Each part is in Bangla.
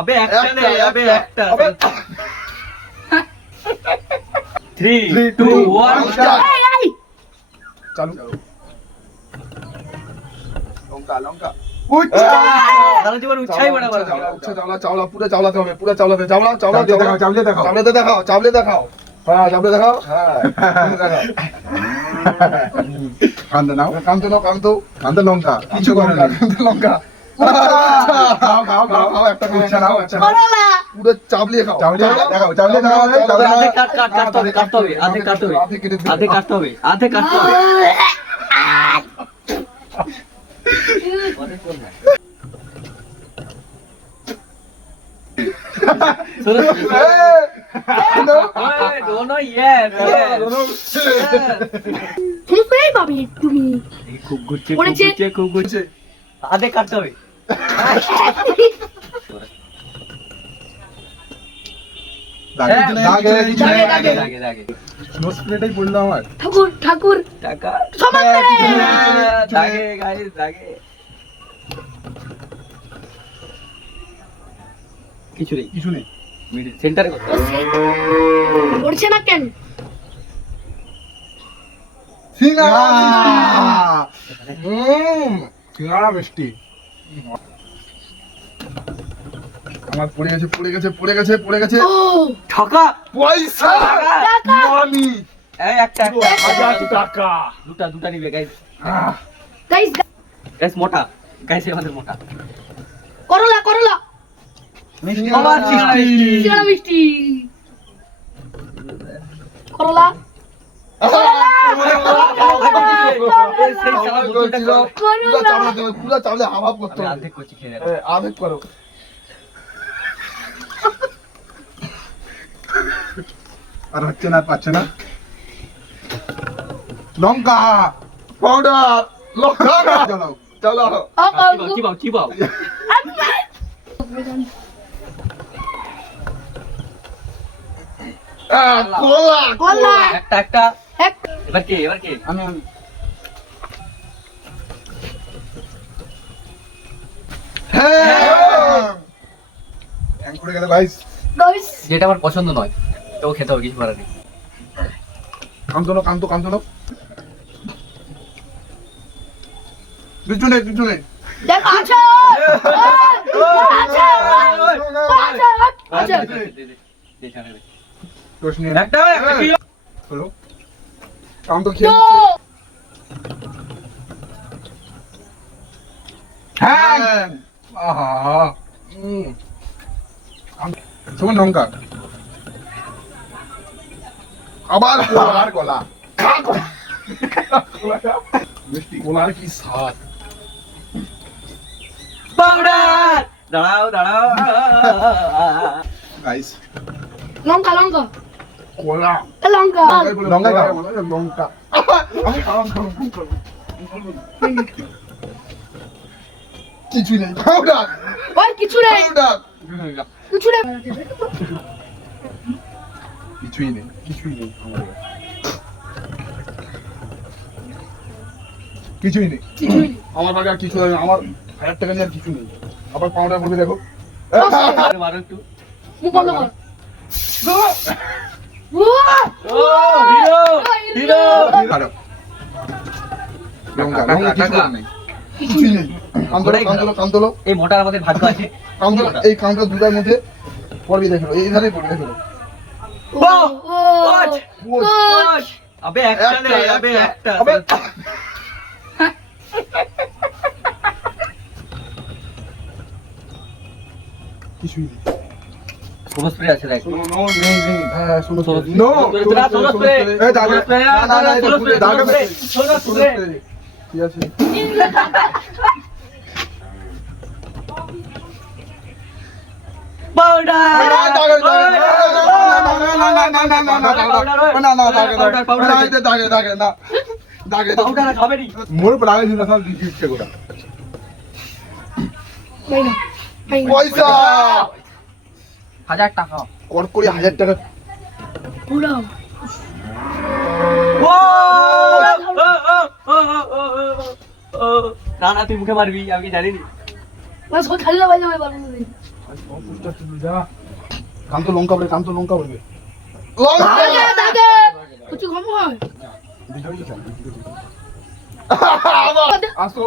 अबे एक्शन है, अबे एक्टर। 3 2 1 चालू लंका लंका दादा जीवन उच्छाई बड़ा बड़ा चावला चावला पूरा चावलाते হবে পুরো চাवলাতে চাवলা চাवলা দেখাও চাवলে দেখাও চাवलेতে দেখাও চাवले দেখাও হ্যাঁ চাवले দেখাও হ্যাঁ কান্দে নাও কান্দে নাও কান্দে লঙ্কা কিছু করে না কান্দে লঙ্কা খাও খাও খাও খাও একটা কুচ্ছা নাও আচ্ছা পুরো চাवले খাও চাवले দেখাও চাवले দেখাও आधे काट काट काटते হবে কাটতে হবে आधे काटते হবে आधे काटते হবে आधे काटते হবে दोनों यस তুমি পেয়ে পাবি তুমি खूब गुच्छे खूब गुच्छे आधे काटते হবে দাগে दागे दागे दागे নো স্প্রেটাই পড়লো আমার ঠাকুর ঠাকুর টাকা সমান করে दागे गाइस दागे কিছু নেই মিডল সেন্টারে পড়ছে না কেন সিঙ্গারা সিঙ্গারা মিষ্টি আমার পড়ে গেছে ও টাকা পয়সা টাকা মানি এই একটা 1000 টাকা দুটা নিবে গাইস গাইস গাইস মোটা গাইস আমাদের মোটা করলা করলা আবার সিঙ্গারা মিষ্টি করলা পুরা চাवले হাওয়া করতে হবে অর্ধেক করছি খেয়ে আবেগ করো আর হচ্ছে না পাচ্ছে না লঙ্কা পাউডার লঙ্কা চলো চলো চিবাও কোলা করলা একটা এক এবার কে আমি হ্যাঁ করে গেল গাইস গাইস যেটা আমার পছন্দ নয় তো খেতে হবে কিছু করার নেই কান্তলো পিছনে দেখ আচ্ছা আচ্ছা আচ্ছা প্রশ্ন একটা কি হলো কান্ত খেয়ে তো হ্যাঁ আহা তোমার লঙ্কা আবার গলা মিষ্টি কলার কি স্বাদ পাউডার দাঁড়াও গাইস লঙ্কা কলা লঙ্কা লঙ্কা আমি খাওয়াম কিছুই নেই পাউডার ওই কিছু নেই পাউডার কিছুই নেই আমার কাছে আর কিছু নেই আমার 1000 টাকা নিয়ে আর কিছু নেই আবার পাউডার বলে দেখো মারো একটু মুখ বন্ধ কর ও হিরো লঙ্কা নেই কিছুই নেই কান্তলো এই মোটার আমাদের ভাগ্য আছে এই কান্তলো দুটার মধ্যে পড়বি দেখো এই ধারে পড়বি দেখো अबे एक्शन है अबे एक्टर কিছুই নেই সোলো স্প্রে আছে দেখ হ্যাঁ সোলো সোলো স্প্রে কি আছে মোর প্রায় ছিল সব দিচ্ছে গোটা পয়সা 1000 টাকা কড়কড়ি 1000 টাকা পুরো না তুই মুখে মারবি আমি জানি নি না সব খালি না ভাই যাবে পারবো না কান্ত লঙ্কা বলে দাদা দাদা কিছু কম হয় আসো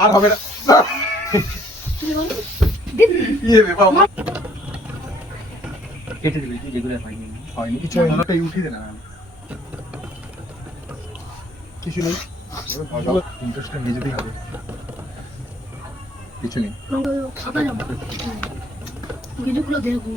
আর হবে না ইয়ে রে বাবা কেটে দিবি যেগুলো হয়নি হয়নি কিছু ওটাই উঠিয়ে দে না কিছু নেই ইন্টারেস্টটা নিজেতেই হবে কিছু নেই লঙ্কা সাদা জামা গিজুগুলো দেখো